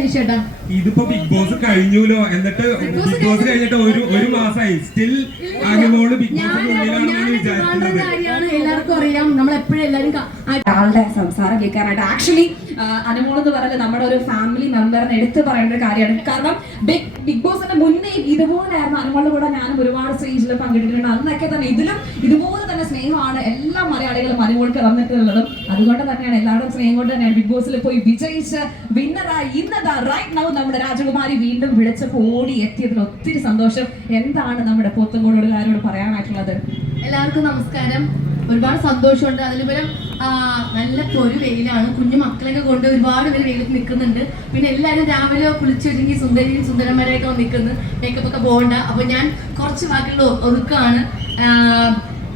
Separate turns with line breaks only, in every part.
അനീഷേട്ടാ
ഇതിപ്പോ big boss കഴിഞ്ഞുല്ലോ എന്നിട്ട് big boss കഴിഞ്ഞിട്ട് ഒരു ഒരു മാസമായി സ്റ്റിൽ അനുമോൾ ബിഗ്
ബോസ്
ബോസിനുള്ളിലാണെന്നാണ് വിചാരിക്കുന്നത്.
എല്ലാവർക്കും അറിയാം. നമ്മൾ എപ്പോഴും എല്ലാരും
ആളുടെ സംസാരം കേൾക്കാനായിട്ട് ആക്ച്വലി അനുമോൾ എന്ന് പറയുന്നത് നമ്മുടെ ഒരു ഫാമിലി മെമ്പറിന് എടുത്തു പറയേണ്ട ഒരു കാര്യമാണ്. കാരണം ബിഗ് ബിഗ് ബോസിന്റെ മുന്നേ ഇതുപോലെയായിരുന്നു അനുമോളുടെ കൂടെ ഞാനും ഒരുപാട് സ്റ്റേജിൽ പങ്കെടുത്തിട്ടുണ്ട്. അന്നൊക്കെ തന്നെ ഇതിലും ഇതുപോലെ തന്നെ സ്നേഹമാണ് എല്ലാ മലയാളികളും അനുമോൾക്ക് തന്നിട്ടുള്ളതും. അതുകൊണ്ട് തന്നെയാണ് എല്ലാവരും സ്നേഹം കൊണ്ട് തന്നെയാണ് ബിഗ് ബോസിൽ പോയി വിജയിച്ച് വിന്നറായി ഇന്നതാ റൈറ്റ് നൗ നമ്മുടെ രാജകുമാരി വീണ്ടും വിളിച്ചപ്പോൾ ഓടി എത്തിയതിൽ ഒത്തിരി സന്തോഷം. എന്താണ് നമ്മുടെ പോത്തങ്കോടുകാരോട് പറയാനായിട്ടുള്ളത്?
എല്ലാവർക്കും നമസ്കാരം. ഒരുപാട് സന്തോഷമുണ്ട്. അതിലുപരം നല്ല പൊരു വെയിലാണ്. കുഞ്ഞു മക്കളെയൊക്കെ കൊണ്ട് ഒരുപാട് പേര് വെയിലത്ത് നിൽക്കുന്നുണ്ട്. പിന്നെ എല്ലാവരും രാവിലെ കുളിച്ചൊരുങ്ങി സുന്ദരിയും സുന്ദരന്മാരെയൊക്കെ നിൽക്കുന്നു മേക്കപ്പ് ഒക്കെ പോകണ്ട. അപ്പൊ ഞാൻ കുറച്ച് വാക്കുകൾ ഒതുക്കാണ്.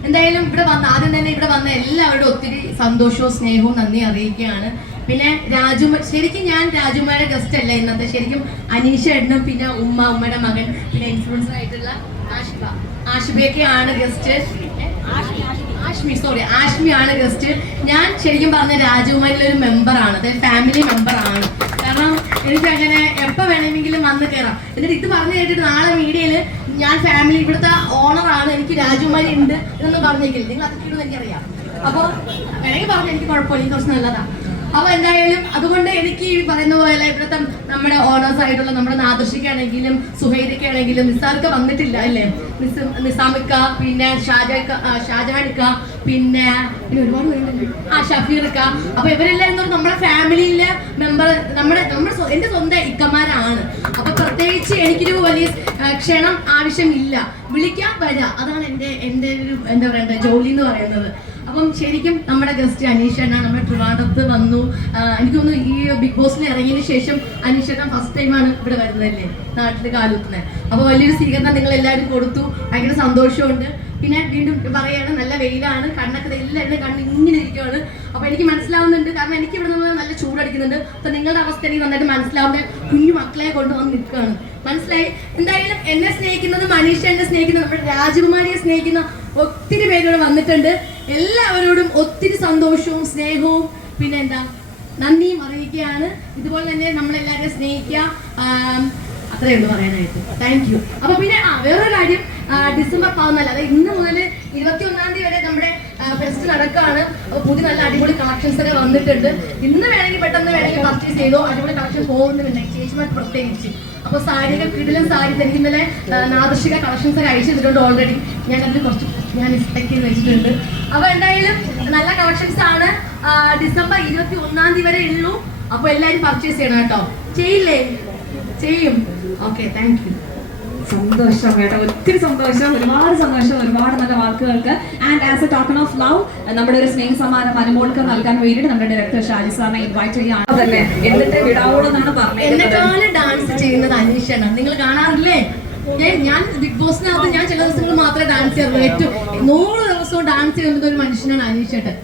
എന്തായാലും ഇവിടെ വന്ന ആദ്യം തന്നെ ഇവിടെ വന്ന എല്ലാവരോടും ഒത്തിരി സന്തോഷവും സ്നേഹവും നന്ദി അറിയിക്കുകയാണ്. പിന്നെ രാജു ശരിക്കും ഞാൻ രാജുമാരുടെ ഗസ്റ്റ് അല്ല ഇന്നത്തെ. ശരിക്കും അനീഷ ഏട്ടനും പിന്നെ ഉമ്മ ഉമ്മയുടെ മകൻ പിന്നെ ഇൻഫ്ലുവൻസർ ആയിട്ടുള്ള ആഷിബ. ആഷിബയൊക്കെയാണ് ഗസ്റ്റ് ആഷ്മി സോറി ആഷ്മി ആണ് ഗസ്റ്റ് ഞാൻ ശരിക്കും പറഞ്ഞ രാജകുമാരിയിലെ ഒരു മെമ്പറാണ് അതായത് ഫാമിലി മെമ്പറാണ് എനിക്ക് അങ്ങനെ എപ്പോ വേണമെങ്കിലും വന്ന് കയറാം എന്നിട്ട് ഇത് പറഞ്ഞു കേട്ടിട്ട് നാളെ മീഡിയയിൽ ഞാൻ ഫാമിലി ഇവിടുത്തെ ഓണറാണ് എനിക്ക് രാജകുമാരി ഉണ്ട് എന്നൊന്നും പറഞ്ഞേക്കില്ല. നിങ്ങൾ അതൊക്കെ എനിക്കറിയാം. അപ്പോൾ വേണമെങ്കിൽ പറഞ്ഞു എനിക്ക് കുഴപ്പമില്ല എനിക്ക് കുറച്ച് നല്ലതാണ് അപ്പൊ എന്തായാലും അതുകൊണ്ട് എനിക്ക് ഈ പറയുന്ന പോലെ ഇവിടുത്തെ നമ്മുടെ ഓണേഴ്സ് ആയിട്ടുള്ള നമ്മുടെ നാദർഷിക്കാണെങ്കിലും സുഹൈദക്കാണെങ്കിലും നിസാർക്ക് വന്നിട്ടില്ല അല്ലേ? നിസ് നിസാമിക്ക പിന്നെ ഷാജക്ക ഷാജഹാനിക്ക പിന്നെ ഒരുപാട് ആ ഷഫീർക്ക അപ്പൊ ഇവരെല്ലാം എന്ന് നമ്മുടെ ഫാമിലിയിലെ മെമ്പർ നമ്മുടെ നമ്മുടെ എന്റെ സ്വന്തം ഇക്കമാരാണ് അപ്പൊ പ്രത്യേകിച്ച് എനിക്കൊരു വലിയ ക്ഷണം ആവശ്യമില്ല. വിളിക്കാൻ വരാ. അതാണ് എന്റെ എന്റെ ഒരു എന്താ പറയണ്ടേ ജോലി എന്ന് പറയുന്നത്. അപ്പം ശരിക്കും നമ്മുടെ ഗസ്റ്റ് അനീഷണ്ണ നമ്മുടെ ട്രിവാൻഡ്രത്ത് വന്നു. എനിക്ക് തോന്നുന്നു ഈ ബിഗ് ബോസിൽ ഇറങ്ങിയതിന് ശേഷം അനീഷണ്ണ ഫസ്റ്റ് ടൈമാണ് ഇവിടെ വരുന്നതല്ലേ നാട്ടിൽ കാലുത്തുന്നത് അപ്പോൾ വലിയൊരു സ്വീകരണം നിങ്ങൾ എല്ലാവരും കൊടുത്തു ഭയങ്കര സന്തോഷമുണ്ട്. പിന്നെ വീണ്ടും പറയാണ് നല്ല വെയിലാണ് കണ്ണൊക്കെ എല്ലാവരുടെ കണ്ണ് ഇങ്ങനെ ഇരിക്കുകയാണ് അപ്പോൾ എനിക്ക് മനസ്സിലാവുന്നുണ്ട് കാരണം എനിക്ക് ഇവിടെ നിന്ന് നല്ല ചൂടടിക്കുന്നുണ്ട്. അപ്പോൾ നിങ്ങളുടെ അവസ്ഥ എനിക്ക് നന്നായിട്ട് മനസ്സിലാവുന്ന കുഞ്ഞു മക്കളെ കൊണ്ടുവന്ന് നിൽക്കുകയാണ്. മനസ്സിലായി? എന്തായാലും എന്നെ സ്നേഹിക്കുന്നത് മനീഷ എന്നെ സ്നേഹിക്കുന്നത് നമ്മുടെ രാജകുമാരിയെ സ്നേഹിക്കുന്ന ഒത്തിരി പേരോട് വന്നിട്ടുണ്ട്. എല്ലാവരോടും ഒത്തിരി സന്തോഷവും സ്നേഹവും പിന്നെ എന്താ നന്ദിയും അറിയിക്കുകയാണ്. ഇതുപോലെ തന്നെ നമ്മളെല്ലാവരെയും സ്നേഹിക്കുക. അത്രയേ ഉള്ളൂ പറയാനായിട്ട്. താങ്ക് യു അപ്പൊ പിന്നെ ആ വേറൊരു കാര്യം ഡിസംബർ പതിനാല് അതായത് ഇന്ന് മുതൽ ഇരുപത്തി ഒന്നാം തീയതി വരെ നമ്മുടെ ഫെസ്റ്റ് നടക്കുകയാണ്. പുതിയ നല്ല അടിപൊളി കളക്ഷൻസ് ഒക്കെ വന്നിട്ടുണ്ട്. ഇന്ന് വേണമെങ്കിൽ പെട്ടെന്ന് വേണമെങ്കിൽ പർച്ചേസ് ചെയ്തോ അടിപൊളി കളക്ഷൻ പോകുന്നുണ്ട്. ചേച്ചിമാർ പ്രത്യേകിച്ച്. അപ്പൊ സാരികൾ കിടിലും സാരി എനിക്ക് ഇന്നലെ ആ, കളക്ഷൻസ് തന്നിട്ടുണ്ട് ഓൾറെഡി ഞാൻ അതിൽ കുറച്ച് ഞാൻ എക്സ്പെക്ട് ചെയ്ത് വെച്ചിട്ടുണ്ട്. അപ്പൊ എന്തായാലും നല്ല കളക്ഷൻസ് ആണ്. ഡിസംബർ ഇരുപത്തി ഒന്നാം തീയതി വരെ ഉള്ളൂ. അപ്പൊ എല്ലാവരും പർച്ചേസ് ചെയ്യണം കേട്ടോ. ചെയ്യില്ലേ? ചെയ്യും. ഓക്കെ താങ്ക് യു
സന്തോഷം കേട്ടോ. ഒത്തിരി സന്തോഷം. ഒരുപാട് സന്തോഷം. ഒരുപാട് നല്ല വാക്കുകൾക്ക്. And as a token of love നമ്മുടെ ഒരു സ്നേഹ സമ്മാനം അനുമോൾക്ക് നൽകാൻ വേണ്ടിയിട്ട് നമ്മുടെ ഡയറക്ടർ ഷാജി സാറിനെ ഇൻവൈറ്റ് ചെയ്യാണ് തന്നെ എന്നിട്ട് വിടാവോളൂ എന്നാണ് പറഞ്ഞത്.
ഡാൻസ് ചെയ്യുന്നത് അനീഷാണ് നിങ്ങൾ കാണാറില്ലേ? ഞാൻ ബിഗ് ബോസിനകത്ത് ഞാൻ ചില ദിവസങ്ങൾ മാത്രമേ ഡാൻസ് ചെയ്യാറുള്ളൂ. ഏറ്റവും നൂറ് ദിവസവും ഡാൻസ് ചെയ്യുന്നത് ഒരു മനുഷ്യനാണ് അനീഷേട്ടൻ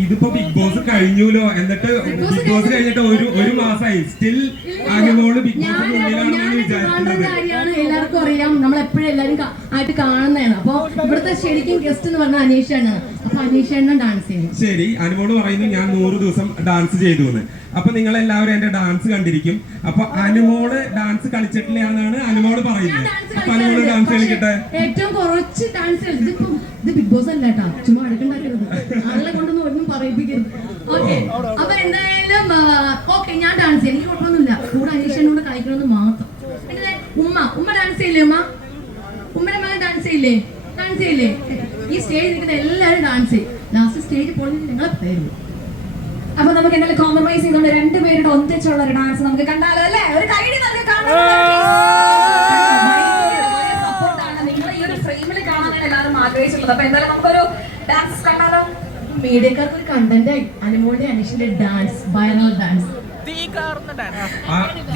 ഇതിപ്പോ ബിഗ് ബോസ് കഴിഞ്ഞല്ലോ എന്നിട്ട് ബിഗ് ബോസ് കഴിഞ്ഞിട്ട് ഒരു ഒരു മാസമായി സ്റ്റിൽ ആകുമ്പോൾ ബിഗ്
ബോസ് എല്ലാവർക്കും അറിയാം. നമ്മൾ എപ്പോഴും എല്ലാരും ആയിട്ട് കാണുന്നതാണ്. അപ്പൊ ഇവിടുത്തെ ശരിക്കും ഗസ്റ്റ് എന്ന് പറഞ്ഞാൽ അനീഷാണ് അപ്പൊ അനീഷാണ് ഡാൻസ് ചെയ്യുന്നത്
ശരി അനുമോൾ പറയുന്നു ഞാൻ നൂറ് ദിവസം ഡാൻസ് ചെയ്തു എന്ന്. അപ്പൊ നിങ്ങൾ എല്ലാവരും എന്റെ ഡാൻസ് കണ്ടിരിക്കും. അപ്പൊ അനുമോൾ ഡാൻസ് കളിച്ചിട്ടില്ല എന്നാണ് അനുമോൾ പറയുന്നത്. അപ്പൊ അനുമോൾ ഡാൻസ് കളിക്കട്ടെ?
ഏറ്റവും കുറച്ച് ഡാൻസ് ഇത് ബിഗ് ബോസ് അല്ലേട്ടാ ചുമ്മാ അടുക്കുണ്ടാക്കരുത്. ആളെ കൊണ്ടൊന്നും ഒന്നും പറയിപ്പിക്കരുത്. ഓക്കെ അപ്പൊ എന്തായാലും ഓക്കെ ഞാൻ ഡാൻസ് ചെയ്യാം. എനിക്ക് കുഴപ്പമൊന്നുമില്ല. കൂടെ അനീഷനോട് കളിക്കണമെന്ന് മാത്രം. പിന്നെ ഉമ്മ. ഉമ്മ ഡാൻസ് ചെയ്യില്ലേ ഉമ്മ? ഉമ്മയുടെ മകൻ ഡാൻസ് ചെയ്യില്ലേ? ഡാൻസ് ചെയ്യില്ലേ? ഈ സ്റ്റേജ് നിൽക്കുന്ന എല്ലാവരും ഡാൻസ് ചെയ്യും. ലാസ്റ്റ് സ്റ്റേജ് പോലും നിങ്ങളെ പേരും
അപ്പൊ നമുക്ക് എന്തായാലും കോംപ്രമൈസ് ചെയ്തുകൊണ്ട് രണ്ടുപേരുടെ ഒന്നിച്ചുള്ള ഒരു ഡാൻസ് നമുക്ക് കണ്ടാലോ അല്ലേ? ഒരു കൈഡി നമുക്ക് കാണാൻ നിങ്ങൾ ഈ ഒരു ഫ്രെയിമിൽ കാണാനാണ് എല്ലാവരും ആഗ്രഹിച്ചിട്ടുള്ളത്. അപ്പൊ എന്തായാലും നമുക്കൊരു ഡാൻസ്
മീഡിയക്കാർക്ക് ഒരു കണ്ടന്റ് അനുമോളുടെ അനീഷിന്റെ ഡാൻസ് വൈറൽ ഡാൻസ്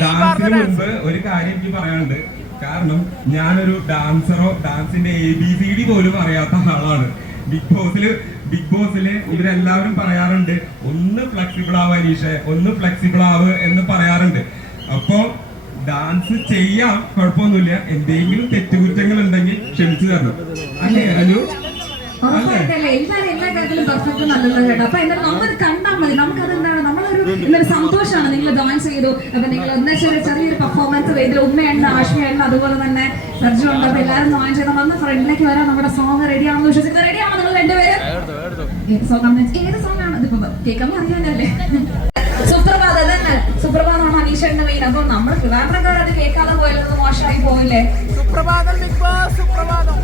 ഡാൻസിന് മുൻപ് ഒരു കാര്യം എനിക്ക് പറയാനുണ്ട്. കാരണം ഞാനൊരു ഡാൻസറോ ഡാൻസിന്റെ എ ബി സി ഡി പോലും അറിയാത്ത ആളാണ്. ബിഗ് ബോസിൽ ബിഗ് ബോസിൽ ഇവരെല്ലാവരും പറയാറുണ്ട് ഒന്ന് ഫ്ലെക്സിബിൾ ആവ് അനീഷെ ഒന്ന് ഫ്ലെക്സിബിൾ ആവ് എന്ന് പറയാറുണ്ട്. അപ്പോ ഡാൻസ് ചെയ്യാം കുഴപ്പമൊന്നുമില്ല. എന്തെങ്കിലും തെറ്റുകുറ്റങ്ങൾ ഉണ്ടെങ്കിൽ ക്ഷമിച്ചു തരണം. അല്ലേ അനു?
ഉറപ്പായിട്ടല്ലേ എല്ലാവരും എല്ലാ കാര്യത്തിലും പെർഫെക്റ്റ് നല്ലല്ലോ കേട്ടോ. അപ്പൊ എന്തായാലും നമ്മത് കണ്ടാൽ മതി. നമുക്കത് എന്താണ് നമ്മളൊരു ഇന്നൊരു സന്തോഷമാണ്. നിങ്ങൾ ഡാൻസ് ചെയ്തു. അപ്പൊ നിങ്ങൾ ഒന്നേ ചെറിയൊരു പെർഫോമൻസ് ചെയ്തു. ഉമ്മയുണ്ട് ആഷ്മയുണ്ട് അതുപോലെ തന്നെ സർജു ഉണ്ട്. അപ്പൊ എല്ലാവരും ജോയിൻ ചെയ്ത് വന്ന് ഫ്രണ്ടിലേക്ക് വരാൻ നമ്മുടെ സോങ് റെഡി ആണെന്ന് വിശ്വസിക്കുന്നത് റെഡി ആണോ നിങ്ങൾ രണ്ടുപേരും ഏത് സോങ് ആണ്? ഏത് സോങ് ആണ്? ഇതിപ്പോ കേൾക്കാൻ അറിയാനല്ലേ? സുപ്രഭാത തന്നെ സുപ്രഭാതമാണ് അനീഷന്റെ മെയിൻ അപ്പൊ നമ്മൾ പ്രധാനക്കാർ അത് കേൾക്കാതെ പോയാലൊന്നും മോശമായി പോയില്ലേ
സുപ്രഭാതം ബിഗ് ബോസ് സുപ്രഭാതം.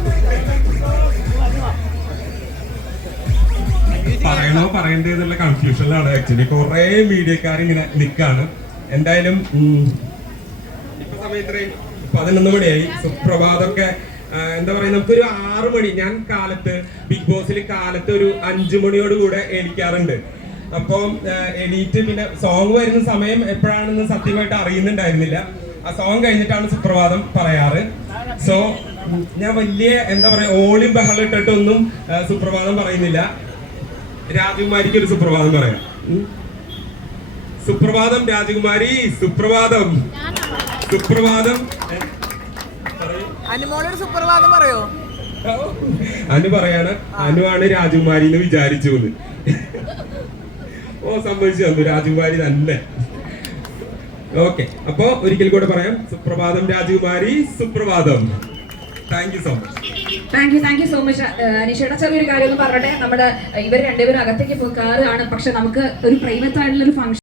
പറയണോ പറയണ്ടേ എന്നുള്ള കൺഫ്യൂഷനിലാണ് ആക്ച്വലി കുറെ മീഡിയക്കാർ ഇങ്ങനെ നിൽക്കാണ് എന്തായാലും ഇപ്പൊ സമയം ഇത്രയും. പതിനൊന്ന് മണിയായി സുപ്രഭാതമൊക്കെ എന്താ പറയുക നമുക്കൊരു ആറ് മണി ഞാൻ കാലത്ത് ബിഗ് ബോസിൽ കാലത്ത് ഒരു അഞ്ചു മണിയോട് കൂടെ എണീക്കാറുണ്ട്. അപ്പം ആ, എണീറ്റ് പിന്നെ സോങ് വരുന്ന സമയം എപ്പോഴാണെന്ന് സത്യമായിട്ട് അറിയുന്നുണ്ടായിരുന്നില്ല. ആ സോങ് കഴിഞ്ഞിട്ടാണ് സുപ്രഭാതം പറയാറ്. സോ ഞാൻ വലിയ എന്താ പറയാ ഓളി ബഹളം ഇട്ടിട്ടൊന്നും സുപ്രഭാതം പറയുന്നില്ല. രാജകുമാരിക്ക് ഒരു സുപ്രഭാതം പറയാം. സുപ്രഭാതം രാജകുമാരി സുപ്രഭാതം. സുപ്രഭാതം.
അനുമോളൊരു സുപ്രഭാതം പറയോ?
അനു പറയാണ്. അനുവാണ് രാജകുമാരി എന്ന് വിചാരിച്ചു ഓ സംഭവിച്ചു തന്നു. രാജകുമാരി തന്നെ. ഓക്കെ അപ്പോ ഒരിക്കൽ കൂടെ പറയാം. സുപ്രഭാതം രാജകുമാരി സുപ്രഭാതം. Thank you so much
thank you thank you so much അനീഷയുടെ ചെറിയൊരു കാര്യം ഒന്ന് പറയട്ടെ നമ്മുടെ ഇവർ രണ്ടുപേരും അകത്തേക്ക് പോയി കയറുകയാണ് പക്ഷെ നമുക്ക് ഒരു പ്രൈവറ്റ് ആയിട്ടുള്ള ഒരു ഫംഗ്ഷൻ